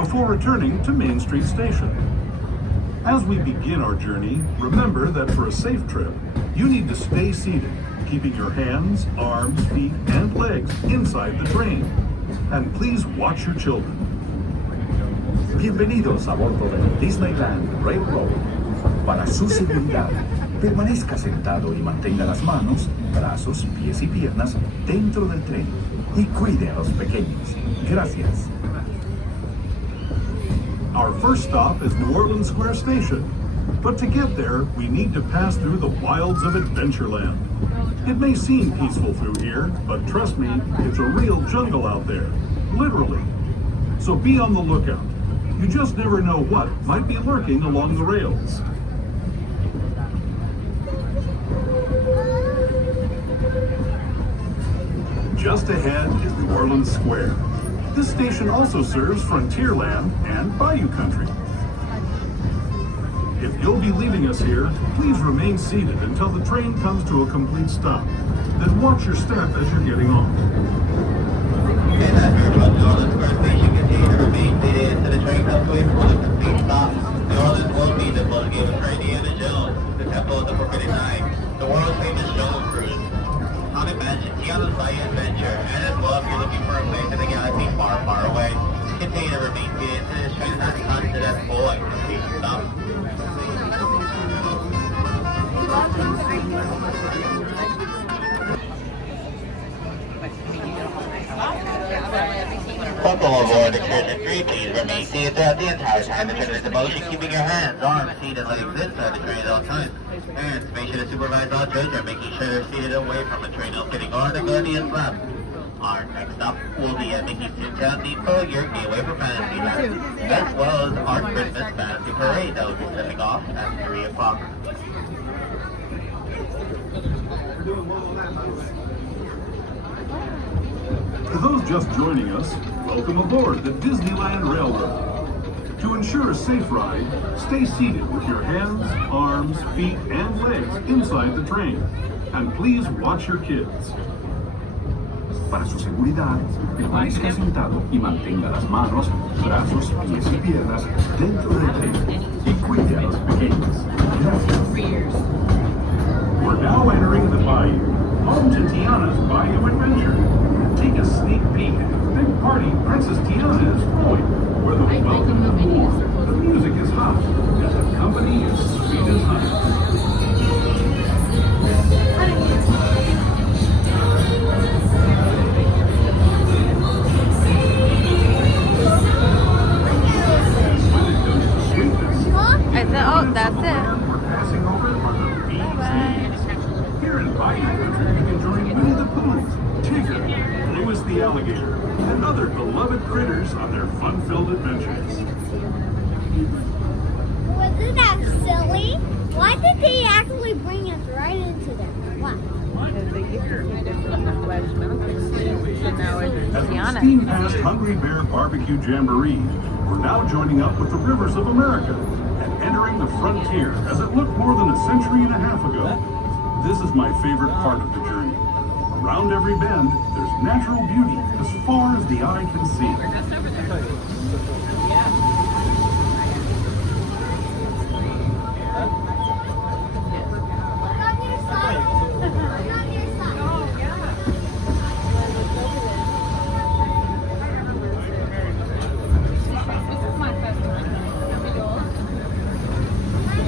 before returning to Main Street Station. As we begin our journey, remember that for a safe trip, you need to stay seated, keeping your hands, arms, feet, and legs inside the train. And please watch your children. Bienvenidos a bordo del Disneyland Railroad. Para su seguridad, permanezca sentado y mantenga las manos, brazos, pies y piernas dentro del tren y cuide a los pequeños. Gracias. Our first stop is New Orleans Square Station. But to get there, we need to pass through the wilds of Adventureland. It may seem peaceful through here, but trust me, it's a real jungle out there. Literally. So be on the lookout. You just never know what might be lurking along the rails. Just ahead is New Orleans Square. This station also serves Frontierland and Bayou Country. If you'll be leaving us here, please remain seated until the train comes to a complete stop. Then watch your step as you're getting off. And after New Orleans Square Station, continue to remain seated until the train comes to a complete stop. New Orleans will be the motivated for Indiana Jones, the Temple of the Forbidden Knight, the world famous jungle cruise. On Imagine, Tiana's Light Adventure, and as well if you're looking for a place in the galaxy far, far away, continue to remain seated until this train has come to that full and complete stop. Welcome aboard the Cruise 3, please remain seated throughout the entire time the train is in motion, keeping your hands, arms, feet, and legs inside the train at all times. And make sure to supervise all children, making sure they're seated away from the train sitting or the guardian's lap. Our next stop will be at Mickey's Toontown Depot, your gateway for Fantasyland, as well as our Christmas Fantasy Parade that will be stepping off at 3 o'clock. For those just joining us, welcome aboard the Disneyland Railroad. To ensure a safe ride, stay seated with your hands, arms, feet, and legs inside the train. And please watch your kids. Para su seguridad, permanezca sentado y mantenga las manos, brazos, pies y piernas dentro del tren y cuide a los pequeños. Gracias. We're now entering the Bayou, home to Tiana's Bayou Adventure. Take a sneak peek at the big party Princess Tiana is throwing, where the welcome is warm, the music is hot, and the company is sweet as honey. That's it. We're passing over are the bees. Here in Bayou Country, you can join Winnie the Pooh, Tigger, Louis the Alligator, and other beloved critters on their fun-filled adventures. Wasn't that silly? Why did they actually bring us right into there? Why? As we steam past Hungry Bear Barbecue Jamboree, we're now joining up with the Rivers of America and entering the frontier as it looked more than a century and a half ago. This is my favorite part of the journey. Around every bend, there's natural beauty as far as the eye can see.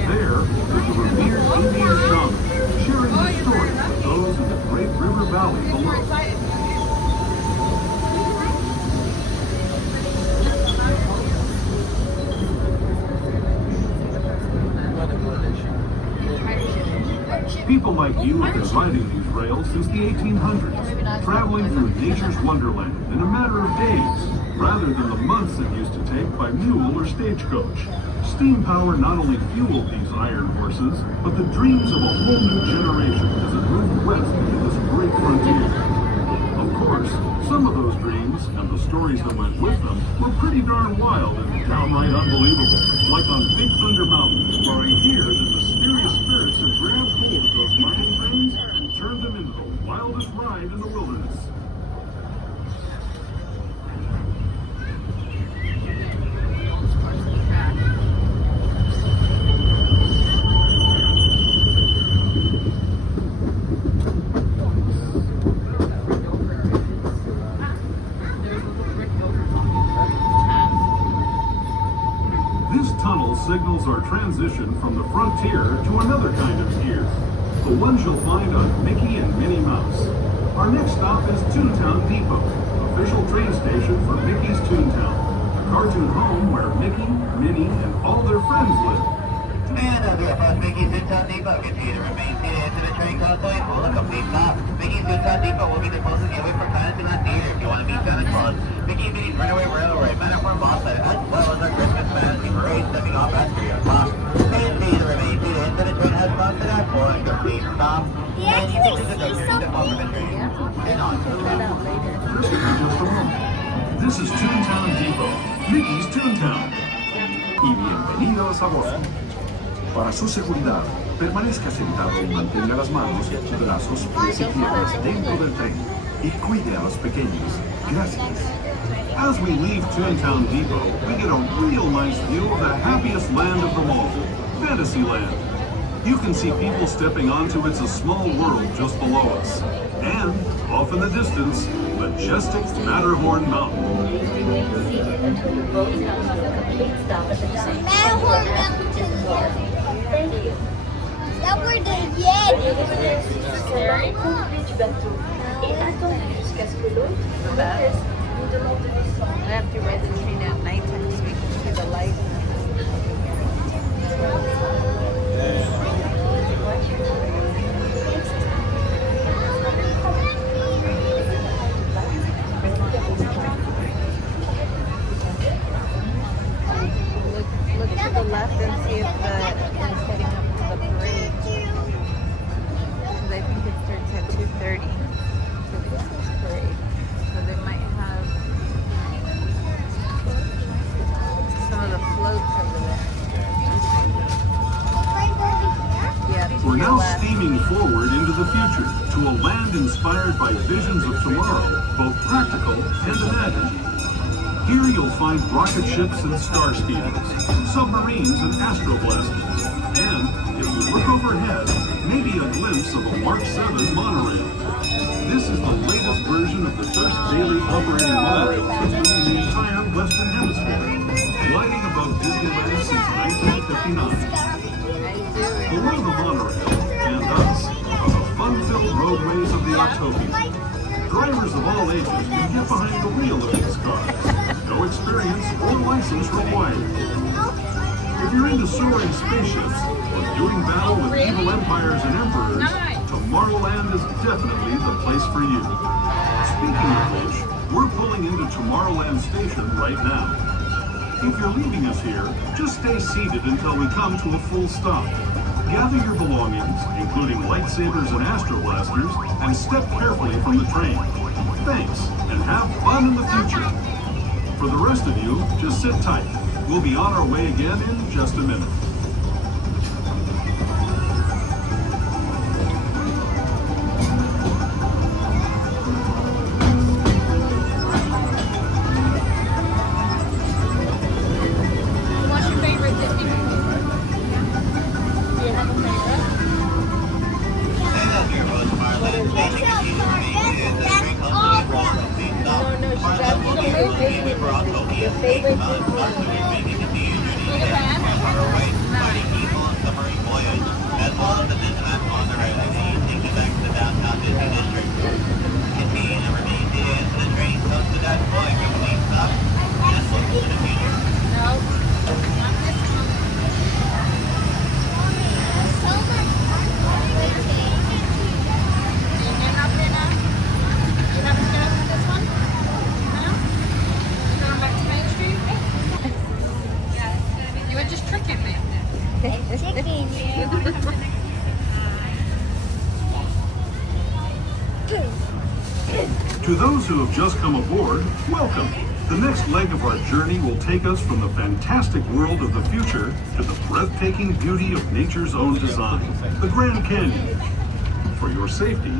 There is the revered Indian shaman sharing his stories with those in the Great River Valley below. People like you have been riding these rails since the 1800s, traveling through nature's wonderland in a matter of days, rather than the months it used to take by mule or stagecoach. Steam power not only fueled these iron horses, but the dreams of a whole new generation as it moved west into this great frontier. Of course, some of those dreams, and the stories that went with them, were pretty darn wild and downright unbelievable. Like on Big Thunder Mountain, where I hear that mysterious spirits have grabbed hold of those mining trains and turned them into the wildest ride in the wilderness. tunnel signals our transition from the frontier to another kind of pier, the ones you'll find on Mickey and Minnie Mouse. Our next stop is Toontown Depot, official train station for Mickey's Toontown, a cartoon home where Mickey, Minnie, and all their friends live. And as we approach Mickey's Toontown Depot, continue to remain seated into the train causeway and hold a complete stop. Mickey's Toontown Depot will be the closest gateway for Fantasyland Theater if you want to meet Santa Claus. Mickey and Minnie's Runaway Railroad, Metaphor Bobsled, as well as our Christmas Fantasy Parade stepping off at 3 o'clock. And continue to remain seated until the train has come to that for a complete stop. You actually see something? And on to the This is Toontown Depot, Mickey's Toontown. Y bienvenidos a bordo. Para su seguridad, permanezca sentado y mantenga las manos, brazos, pies y piernas dentro del tren. Y cuide a los pequeños. Gracias. As we leave Toontown Depot, we get a real nice view of the happiest land of them all, Fantasyland. You can see people stepping onto It's a Small World just below us. And, off in the distance, majestic Matterhorn Mountain. Matterhorn Mountain to the north. That where the Yeti. I have to ride the train at nighttime so we can see the light. Look to the left and see if they're setting up for the parade. Because I think it starts at 2:30 for the Christmas parade. So they might have some of the floats over there. Yeah, to We're your now left. steaming forward into the future, to a land inspired by visions of tomorrow, both practical and imaginative. Here you'll find rocket ships and star speeders, submarines and astroblasters, and, if you look overhead, maybe a glimpse of a Mark 7 monorail. This is the latest version of the first daily operating monorail system in the entire Western Hemisphere, gliding above Disneyland since 1959. Below the monorail, and us, are the fun-filled roadways of the Autopia. Drivers of all ages can get behind the wheel of these cars. No experience or license required. If you're into soaring spaceships or doing battle with evil empires and emperors, Tomorrowland is definitely the place for you. Speaking of which, we're pulling into Tomorrowland Station right now. If you're leaving us here, just stay seated until we come to a full stop. Gather your belongings, including lightsabers and astroblasters, and step carefully from the train. Thanks, and have fun in the future. For the rest of you, just sit tight. We'll be on our way again in just a minute. What's your favorite Disney movie? Do you have a favorite? No, she's asking your favorite movie. Your favorite Disney movie. Peter Pan? As well as the Disneyland on the right as you take back to the downtown Disney district. Continue to remain seated into the train comes to that point, complete stop, and look to the future. No. Not this one. You get up there now? You haven't chosen this one? No? You going back to Main Street? You were just tricking me. To those who have just come aboard, welcome. The next leg of our journey will take us from the fantastic world of the future to the breathtaking beauty of nature's own design, the Grand Canyon. For your safety,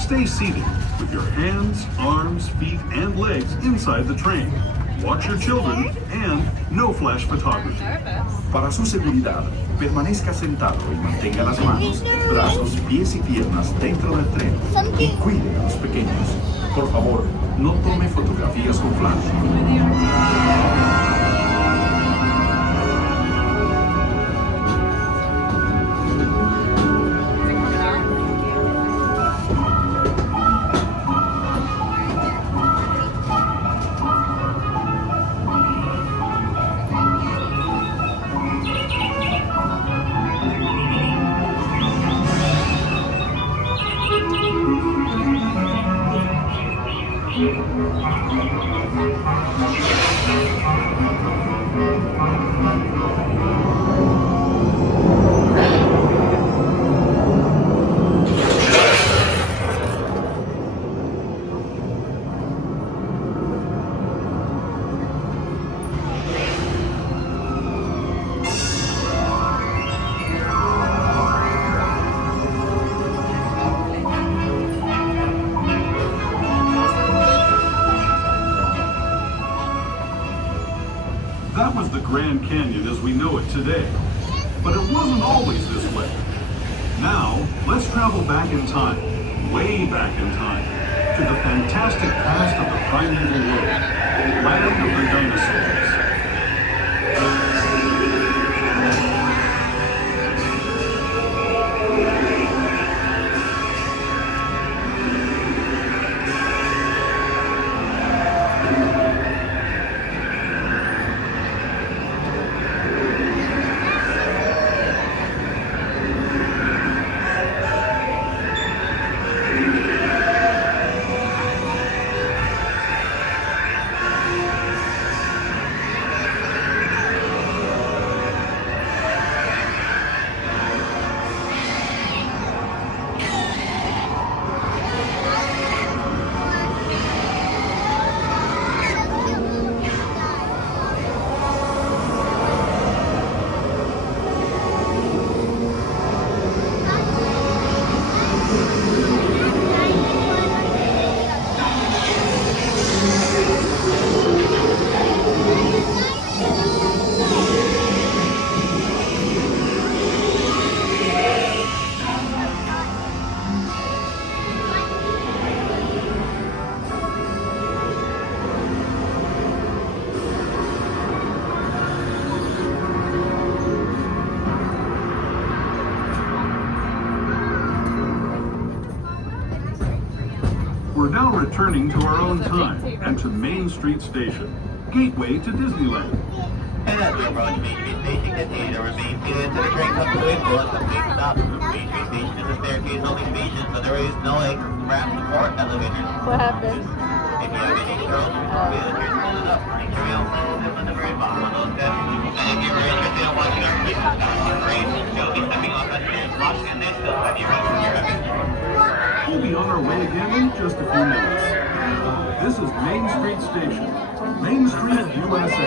stay seated with your hands, arms, feet, and legs inside the train. Watch your children and no flash photography. Para su seguridad, permanezca sentado y mantenga las manos, brazos, pies y piernas dentro del tren. Y cuide a los pequeños. Por favor, no tome fotografías con flash. That was the Grand Canyon as we know it today. But it wasn't always this way. Now, let's travel back in time, way back in time, to the fantastic past of the primeval world, land of the dinosaurs. We're now returning to our own time and to Main Street Station, gateway to Disneyland. And as we approach Main Street Station, continue to remain seated until the train comes to a full complete stop. Main Street Station is a staircase-only station, so there is no ramp or elevators. What happened? If you have any stroke, please turn it up. Make sure you also step on the very bottom of those steps. And if you're interested in watching our previous parade, we'll be stepping off at the watch and they still have you right from your heaven. We'll be on our way again in just a few minutes. This is Main Street Station, Main Street, USA.